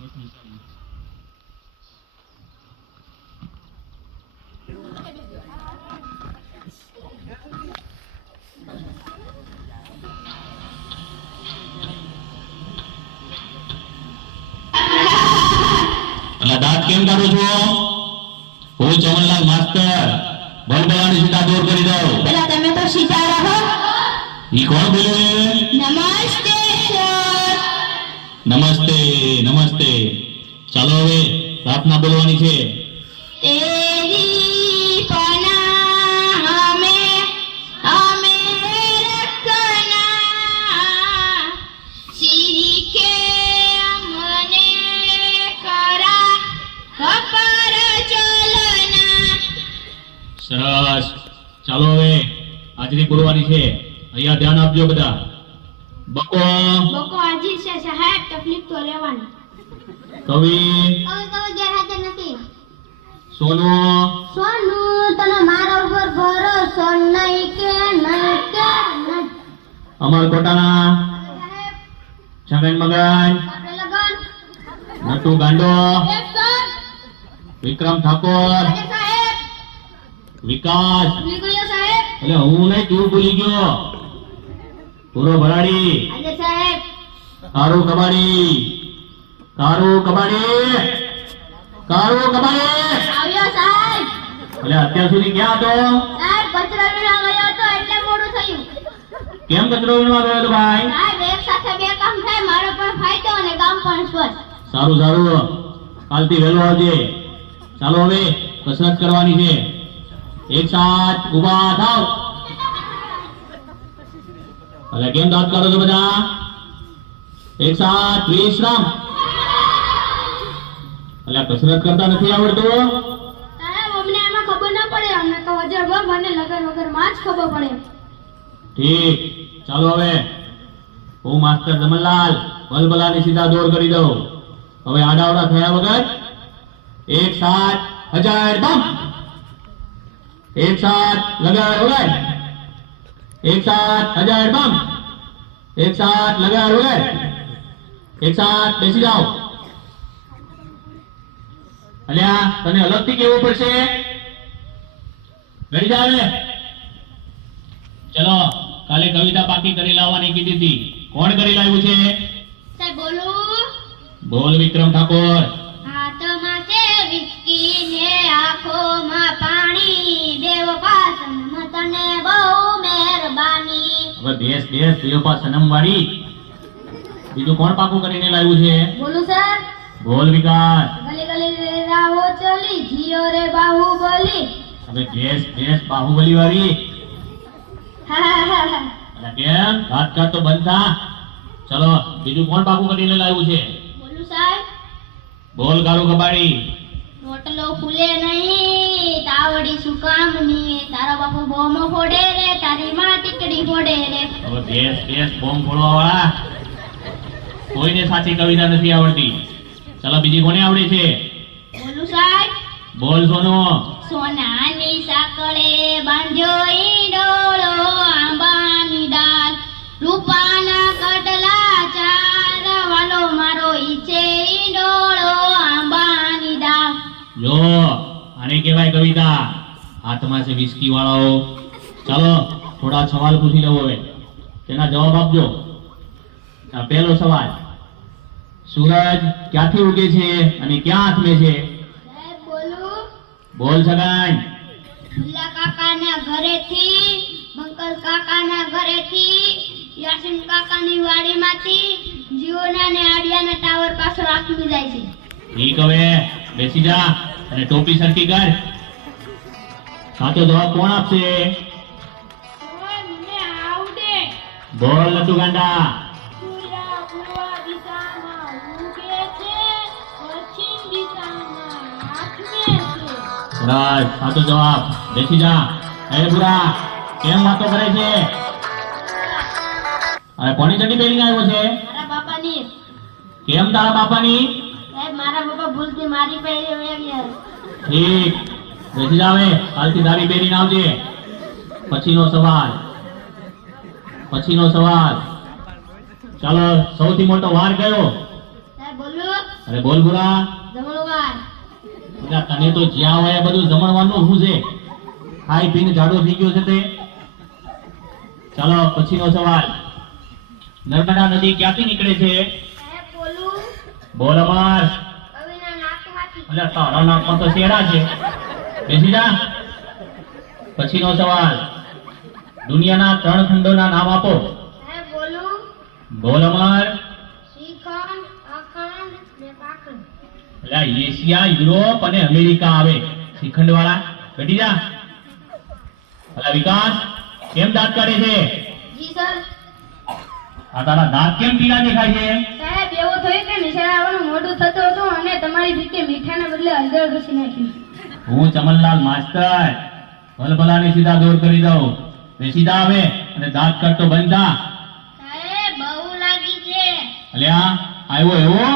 દાંત કેમ કાઢો છો? હું ચમનલાલ માસ્ટર બળબળાની સીધા દૂર કરી દઉં. પેલા તમે તો સીધા રહો. ઈ કોણ બોલે? નમસ્તે સર. નમસ્તે નમસ્તે. ચાલો હવે પ્રાર્થના બોલવાની છે. તેરી પનાહ હમે રખના, શીખે અમને કરા કપર ચલના. સરસ. ચાલો હવે હાજરી બોલવાની છે. અહીંયા ધ્યાન આપજો બધા. બકો બકો હાજી છે સાહેબ, તકલીફ તો લેવાની. કવિ ગેરહાજર નથી. સોનો સોનું તને મારા ઉપર ભરોસો નહીં કે નહીં કે નહીં. અમર કોટાના છગન મગન આપણે લગન. નટુ ગાંડો એક સર. વિક્રમ ઠાકોર આજે સાહેબ. વિકાસ. ભૂલી ગયો સાહેબ. એટલે હું નહીં, તું ભૂલી ગયો. પૂરો ભરાડી આજે સાહેબ. કારું કબાડી કારું કબાડી કારું કબાડી. આવ્યો સાહેબ. એટલે અત્યાર સુધી ક્યાં હતો? સાહેબ કચરો વીણવા ગયો હતો એટલે મોડું થયું. કેમ કચરો વીણવા ગયો હતો ભાઈ? સાહેબ એક સાથે બે કામ થાય, મારો પણ ફાયદો અને ગામ પણ સ્વચ્છ. સારું સારું, કાલથી વહેલો આવજે. ચાલો હવે કસરત કરવાની છે. એક સાથ ઊભા થાવ. એટલે કેમ દાંત કાઢો છો બધા? એક સાથ વિશ્રામ. એટલે કસરત કરતા નથી આવડતું? સાહેબ અમને એમાં ખબર ના પડે, અમને તો વજર વગ અને લગન વગર માં જ ખબર પડે. ઠીક. ચાલો હવે હું માસ્ટર જમનલાલ બલબલાની સીધા દોર કરી દઉં. હવે આડાવડા થયા વગર એક સાથ હજાર બમ. એક સાથ લગાડ વગર. એક સાથ હજાર બમ. એક સાથ લગાડ વગર. એક સાથ બેસી જાઓ. અલ્યા તને અલગથી કેવું પડશે. બેસી જાવ ને. ચલો કાલે કવિતા પાકી કરી લાવવાની કીધી હતી. કોણ કરી લાવ્યું છે? સાહેબ બોલું. બોલ વિક્રમ ઠાકોર. હાથમાં છે વિસ્કી ને આંખોમાં પાણી, દેવ પાસનમાં તને બહુ મહેરબાની. હવે બેસ બેસ દેવપા સનમ વાળી. બીજું કોણ પાકું કરીને લાવ્યું છે? બોલું સર. બોલ વિકાસ. ગલી ગલી રે રાહો ચલી, જીઓ રે બાહુબલી. હવે બેસ બેસ બાહુબલી વાળી. હા હા હા. અરે કેમ ઘાત ઘાત તો બંધ થા. ચલો બીજું કોણ પાકું કરીને લાવ્યું છે? બોલું સાહેબ. બોલ કાળું કબાડી. રોટલો ફૂલે નહીં, તાવડી શું કામની, તારો બાપુ બોમો ફોડે રે, તારી માં ટીકડી ફોડે રે. હવે બેસ બેસ બોમ્બ ફોડવા વાળા. કોઈને સાચી કવિતા નથી આવડતી. ચલો બીજી કોને આવડે છે? બોલું સાહેબ. બોલ સોનો. સોનાની સાંકળે બાંધ્યો ઈંડોળો, આંબાની ડાળ, રૂપાના કડલા ચાર, વાલો મારો ઈચે ઈંડોળો, આંબાની ડાળ. જો આને કહેવાય કવિતા. હાથમાં છે વિસ્કી વાળાઓ. ચાલો થોડા સવાલ પૂછી લઉં હવે, તેના જવાબ આપજો. આ પહેલો સવાલ, સૂરજ ક્યાંથી ઉગે છે અને ક્યાં આથમે છે? સાહેબ બોલું. બોલ સગાઈ. ભુલ્લા કાકાના ઘરેથી, બંકલ કાકાના ઘરેથી, યાસીન કાકાની વાડીમાંથી, જીઓના ને આડિયાના ટાવર પાછળ આથમી જાય છે. ઠીક, હવે બેસી જા અને ટોપી સરખી કર. સાચો જવાબ કોણ આપશે? મને આવડે. બોલ નટુ ગાંડા. સૂર્ય પૂર્વ દિશામાં ઉગે છે, પશ્ચિમ દિશામાં આથમે છે. રાજ સાચો જવાબ. બેસી જા. એ બુરા કેમ વાતો કરે છે? અરે કોની ચડ્ડી પહેરીને આવ્યો છે? મારા બાપાની. કેમ તારા બાપાની? સાહેબ મારા બાપા ભૂલથી મારી પહેરી ગયા. ઠીક, બેસી જાવે. કાલથી દાઢી પહેરીને આવજે. પછીનો સવાલ. ચાલો સૌથી મોટો વાર કયો? સાહેબ બોલું. અરે બોલ બોલા. જમણવાર. અલ્યા તને તો જ્યાં હોય એ બધું જમણવાનું શું છે? ખાઈ પીને જાડો થઈ ગયો છે તે. ચાલો પછીનો સવાલ. નર્મદા નદી ક્યાંથી નીકળે છે? સાહેબ બોલું. બોલ અમર. કવિના નાકમાંથી. અલ્યા તારા નાકમાં તો શેડા છે. બેસી જા. પછીનો સવાલ. દુનિયાના 3 ખંડોના નામ આપો. સાહેબ બોલું. બોલ અમર. શ્રીખંડ, અખંડ ને પાખંડ. અલ્યા એશિયા, યુરોપ અને અમેરિકા આવે. શ્રીખંડ વાળા બેઠી જા. અલ્યા વિકાસ કેમ દાંત કાઢે છે? જી સર. આ તારા દાંત કેમ પીળા દેખાય છે? સાહેબ એવું થયું કે નિશાળ આવવાનું મોડું થતું હતું અને તમારી રીતે મીઠાના બદલે હળદર ઘસી નાખ્યું. હું ચમનલાલ માસ્ટર ભલભલાને સીધા દૂર કરી દઉં. તે સીધા આવે અને દાંત કાઢતો બંધ થા. સાહેબ બહુ લાગી છે. અલ્યા આવ્યો એવો?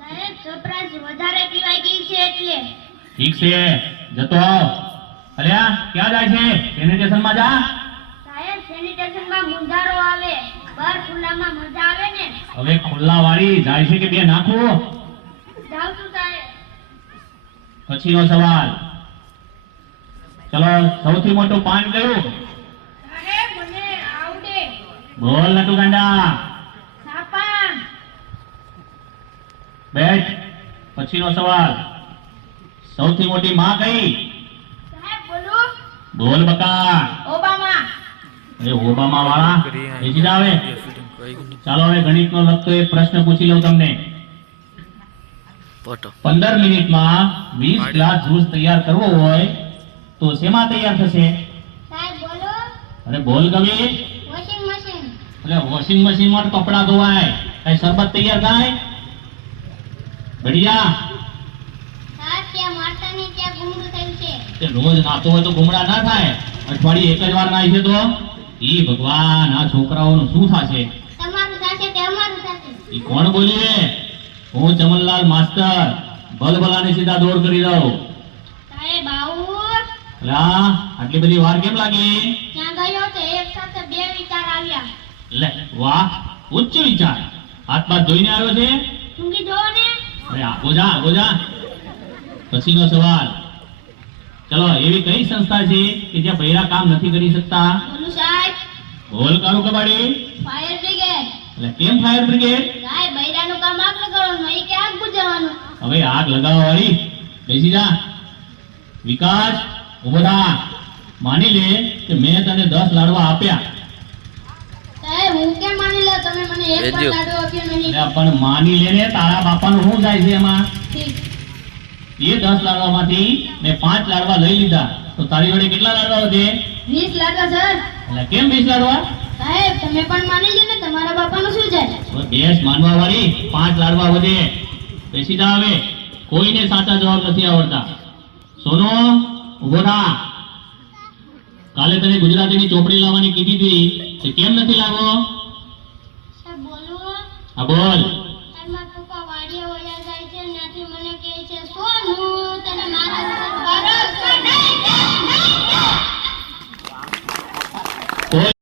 સાહેબ સપ્રાઈઝ વધારે પીવાઈ ગઈ છે એટલે. ઠીક છે જતો આવ. અલ્યા ક્યાં જાય છે? સેનિટેશનમાં જા. સાહેબ સેનિટેશનમાં ગુંજારો આવે. બહાર ખુલ્લામાં મજા આવે ને. હવે ખુલ્લા વાળી જાય છે કે બે નાખું? જાઉં છું સાહેબ. પછીનો સવાલ. ચલો સૌથી મોટું પાન કયું? સાહેબ મને આવડે. બોલ નટુ ગાંડા. સાપા. બેઠ. પછીનો સવાલ. સૌથી મોટી માં કઈ? સાહેબ બોલું. બોલ બકા. ઓબામા. અરે ઓબામા વાળા બેસી જા હવે. ચાલો હવે ગણિતનો લગતો એક પ્રશ્ન પૂછી લઉં તમને. 15 મિનિટમાં 20 ગ્લાસ જ્યુસ તૈયાર કરવો હોય તો શેમાં તૈયાર થશે? સાહેબ બોલો. અરે બોલ ગમે. Washing machine. એટલે વોશિંગ મશીનમાં તો કપડા ધોવાય, કઈ શરબત તૈયાર થાય? બઢિયા. સાહેબ ત્યાં માતાની ત્યાં ગુંગળું થયું છે. તે રોજ નાતો હોય તો ગુમડા ના થાય, અઠવાડિયે એક જ વાર નાય છે તો ઈ ભગવાન આ છોકરાઓનું શું થશે? તમારું થશે તે અમારું થશે. ઈ કોણ બોલી રે? હું ચમનલાલ માસ્ટર ભલભલાને સીધા દોર કરી દઉં. સાહેબ આવું. અલા આટલી બધી વાર કેમ લાગી? ત્યાં ગયો તો એક સાથે બે વિચાર આવ્યા. લે વાહ, ઉચ્ચ વિચાર. હાથ બાદ જોઈને આવ્યો છે? ઊંઘી જોવો ને. અરે આગો જા આગો જા. પછીનો સવાલ. ચલો એવી કઈ સંસ્થા છે કે જ્યાં બૈરા કામ નથી કરી શકતા? બોલું સાહેબ. બોલ કાળુ કબાડી. Fire brigade. એટલે કેમ ફાયર બ્રિગેડ? સાહેબ બૈરાનું કામ આગ લગાડવાનું એ કે આગ બુઝાવવાનું. હવે આગ લગાવવા વાળી બેસી જા. વિકાસ ઉભો થા. માની લે કે મેં તને 10 લાડવા આપ્યા. સાહેબ હું કેમ માની લો તમે મને એક પણ લાડવો આપ્યો નહીં. એટલે પણ માની લે ને તારા બાપાનું શું જાય છે એમાં? ઠીક. એ 10 લાડવામાંથી મેં 5 લાડવા લઈ લીધા તો તારી જોડે કેટલા લાડવા વધે? 20 લાડવા સર. એટલે કેમ 20 લાડવા? સાહેબ તમે પણ માની લો ને તમારા બાપાનું શું જાય. હવે બેસ માનવા વાળી 5 લાડવા વધે. બેસી જા હવે. કોઈને સાચા જવાબ નથી આવડતા. સોનો ઉભો થા. કાલે તને ગુજરાતીની ચોપડી લાવવાની કીધી હતી તે કેમ નથી લાવો? સાહેબ બોલું. હા બોલ. સાહેબ મારા પપ્પા વાડીએ વયા જાય છે ને ત્યાંથી મને કહે છે સોનું તને મારા ઉપર ભરોસો નહીં.